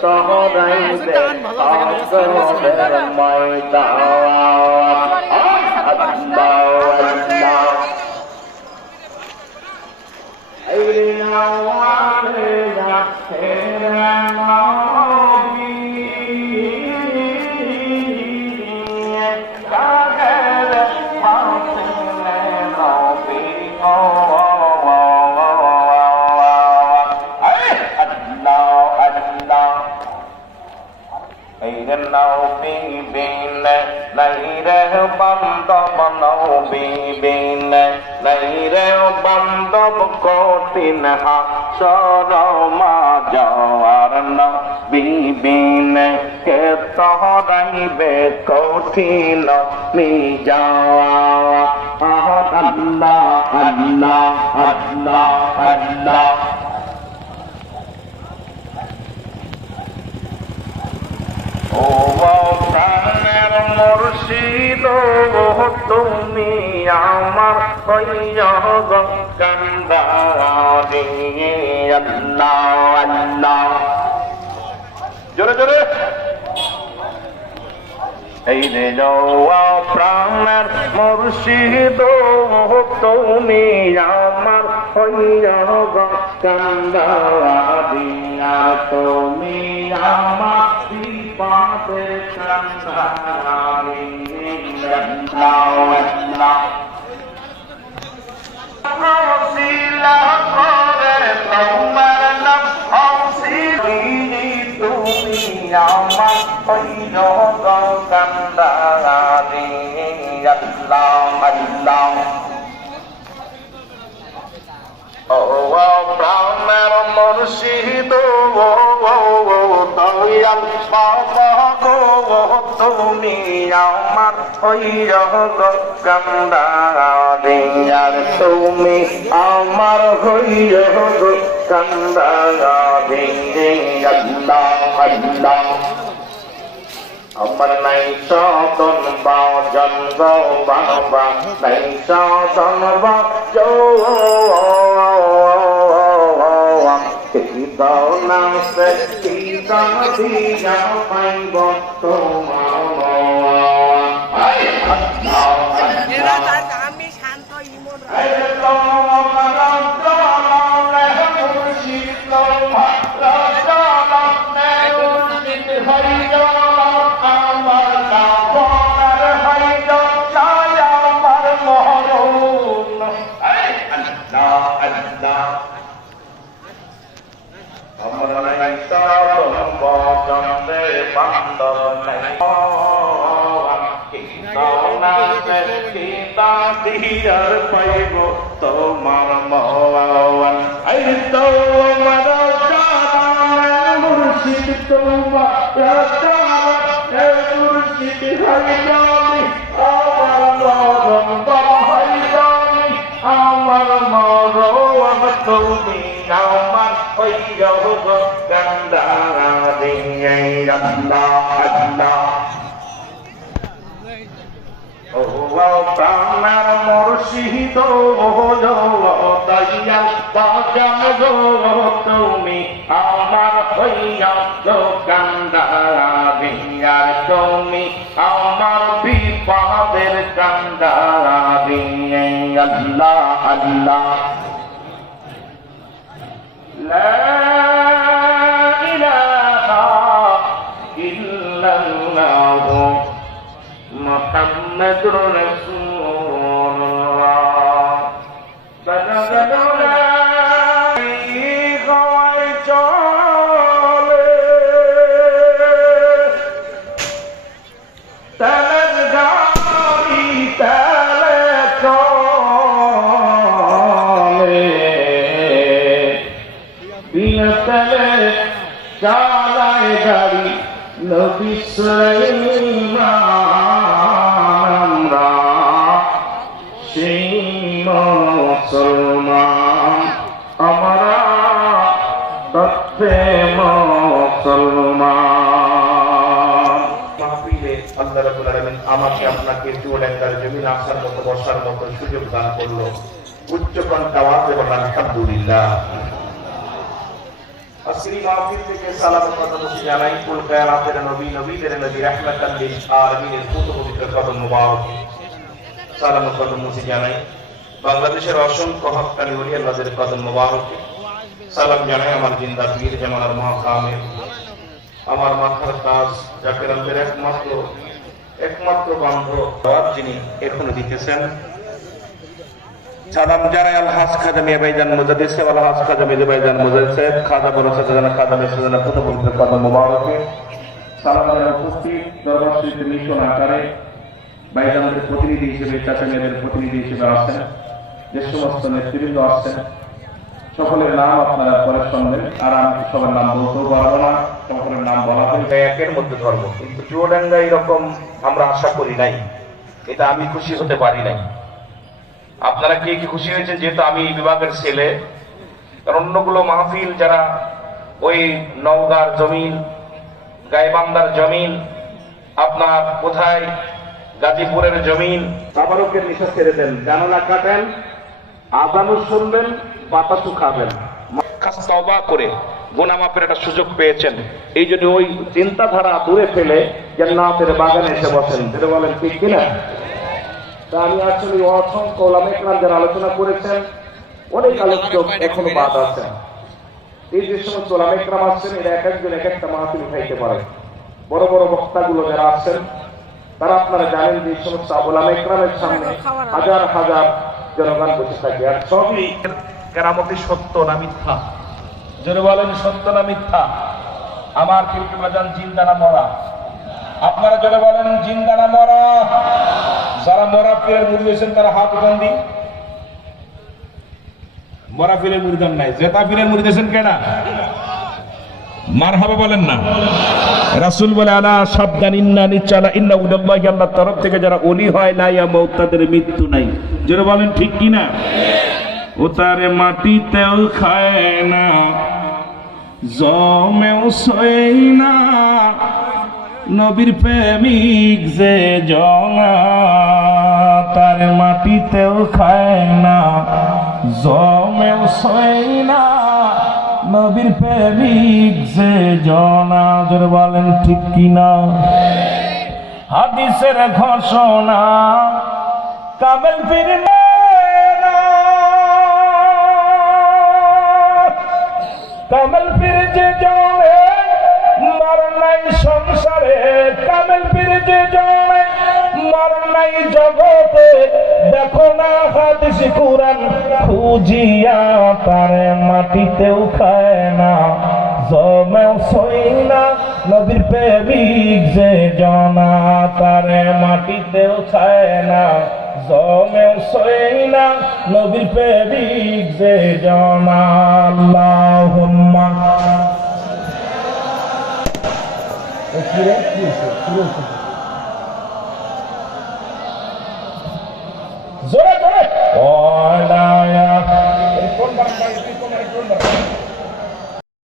তহরাইবে হাসরের ময়দান আল্লাহ আল্লাহ আইরে আওয়ালে জাহেরা নবী কাহের ফাতিমে নবী নাইরে বান্ধব নবীন নাইরে বান্ধব কঠিন হাসর মাঝার নবীন কে তহরাইবে কঠিন মিজান আল্লাহ আল্লাহ আল্লাহ আল্লাহ ও প্রাণের মুর্শিদ তুমি আমার কান্দারি আল্লাহ আল্লাহ জোরে জোরে এই রে প্রাণের মুর্শিদ তুমি আমার কান্দারি তুমি আমার পাতে কান্দারি আল্লাহ আল্লাহ ওসিলা করে তোমার নাম ওসিলি তুমি আমার কান্দারি আল্লাহ আল্লাহ ও প্রাণের মুর্শিদ দয়াল বাবা গো তুমি আমার কান্দারি আর তুমি আমার কান্দারি আল্লাহ আল্লাহ আমার নাই সদন বাজন গো বাবা নাই সদন আমি শান্ত ইমন দিয়ার পাইব তোমার মওয়ান আই তোমার মুর্শিদ তোমার মুর্শিদ হাইদানি আমার মরণ হাইদানি আমার মরণ তুমি আমার কান্দারি আল্লাহ আল্লাহ ও প্রাণের মুর্শিদ দয়াল বাজান গো তুমি আমার কান্দারি আর তুমি আমার বিপদের কান্দারি আল্লাহ আল্লাহ লা ইলাহা ইল্লাল্লাহ মুহাম্মাদুর রাসূলুল্লাহ সাল্লাল্লাহু চলে তালের গাড়ি তালে চলে বিনা তালে চালায় গাড়ি নবী সুলাইমান আমরা সেই মুসলমান আমরা তত্ত্বে মুসলমান মাহফিলে আল্লাহ রাব্বুল আলামিন আমাকে আপনাকে চুয়াডাঙ্গার জমিন আসার মতো বসার মতো সুযোগ দান করলো। উচ্চ কণ্ঠে আওয়াজ এবং আলহামদুলিল্লাহ আজকের এই মাহফিল থেকে সালাম ও কদমে জানাই কুল কায়নাতের নবী নবীদের নবী রাহমাতাল লিল আলামিনের পুত পবিত্র কদম মুবারক সালাম ও কদমে জানাই বাংলাদেশের অসংখ্য হক্কানি ওলি আল্লাহদের কদম মুবারক সালাম জানাই আমার জিন্দা পীর জামানার মহাকামের আমার মাথার তাজ যাকে আমাদের একমাত্র বান্ধব যিনি এখনো দিতেছেন সালাম জানাই আল হাস খাজা মিয়া ভাইজান মুজাদ্দিদ সাহেব আল হাস খাজা মিয়া ভাইজান মুজাদ্দিদ সাহেব খাজা বড় সাজানা খাজা মেসাজানা পুত পবিত্র কদম মুবারকে সালাম জানাই উপস্থিত দরবার শরীফের মিশন আকারে ভাইজানদের প্রতিনিধি হিসেবে চাচা মেয়েদের প্রতিনিধি হিসেবে আছেন যে সমস্ত নেতৃবৃন্দ আসছেন সকলের নাম আপনারা পরে শুনবেন আর আমি সবার নাম বলতেও পারবো না সকলের নাম বলা হয় একের মধ্যে ধর্ম কিন্তু চুয়াডাঙ্গা এরকম আমরা আশা করি নাই এটা আমি খুশি হতে পারি নাই আপনারা কে কি খুশি হয়েছেন যেহেতু আমি এই বিভাগের ছেলে কারণ অন্যগুলো মাহফিল যারা ওই নওগাঁর জমিন গাইবান্ধার জমিন আপনার কোথায় গাজীপুরের জমিন তাবারকের নিশা ছেড়ে দেন জানালা কাটেন আজানও শুনবেন বাতাসও খাবেন তওবা করে গুনাহ মাফের একটা সুযোগ পেয়েছেন এই জন্য ওই চিন্তাধারা দূরে ফেলে জান্নাতের বাগানে এসে বসেন যেটা বলেন ঠিক কিনা তা আমি আসলে অসংখ্য ওলামা ইকরাম যারা আলোচনা করেছেন অনেক আলোচক এখনো বাদ আছেন এই যে সমস্ত ওলামা ইকরাম আসছেন এরা এক একজন এক একটা মাহফিল উঠাইতে পারে বড় বড় বক্তাগুলো যারা আসছেন তারা আপনারা জানেন যে এই সমস্ত ওলামা ইকরামের সামনে হাজার হাজার জনগণ বসে থাকে আর সবই কেরামতি সত্য না মিথ্যা যারা বলেন সত্য না মিথ্যা আমার কিন্তু বাজান জিন্দা না মরা আপনারা যারা বলেন জিন্দা না মরা যারা মরা পীরের মুড়ি হয়েছেন তারা হাত উঠান দিন মরা পীরের মুড়ি দেন নাই জেতা পীরের মুড়ি দিয়েছেন কেনা মারহাবা বলেন না রাসূল বলে আলা সাবধান ইন্না নিচালা ইন্না উদাল্লাহি আল্লাহর তরফ থেকে যারা ওলি হয় না ইয়া মউত তাদের মৃত্যু নাই যারা বলেন ঠিক কি না ও তারে মাটিতেও খায় না জমেও সই না নবীর প্রেমিক যে জনা তার মাটিতেও খায় না জমেও সই না নবীর প্রেমিক যে জনা যারা বলেন ঠিক কিনা হাদিসের ঘোষণা কামেল পীর কামেল পীর যে জমে মর নাই সংসারে কামেল পীর যে জমে মর নাই জগতে দেখো না হাদিস কুরআন খুঁজিয়া তারে মাটিতেও খায় না জমেও সই না নবীর প্রেমিক যে জনা তারে মাটিতেও খায় না জমেও সই না নবীর প্রেমিক যে জনা আল্লাহুম্মা জোরে জোরে ওয়া লা ইলাহা ইল্লাল্লাহ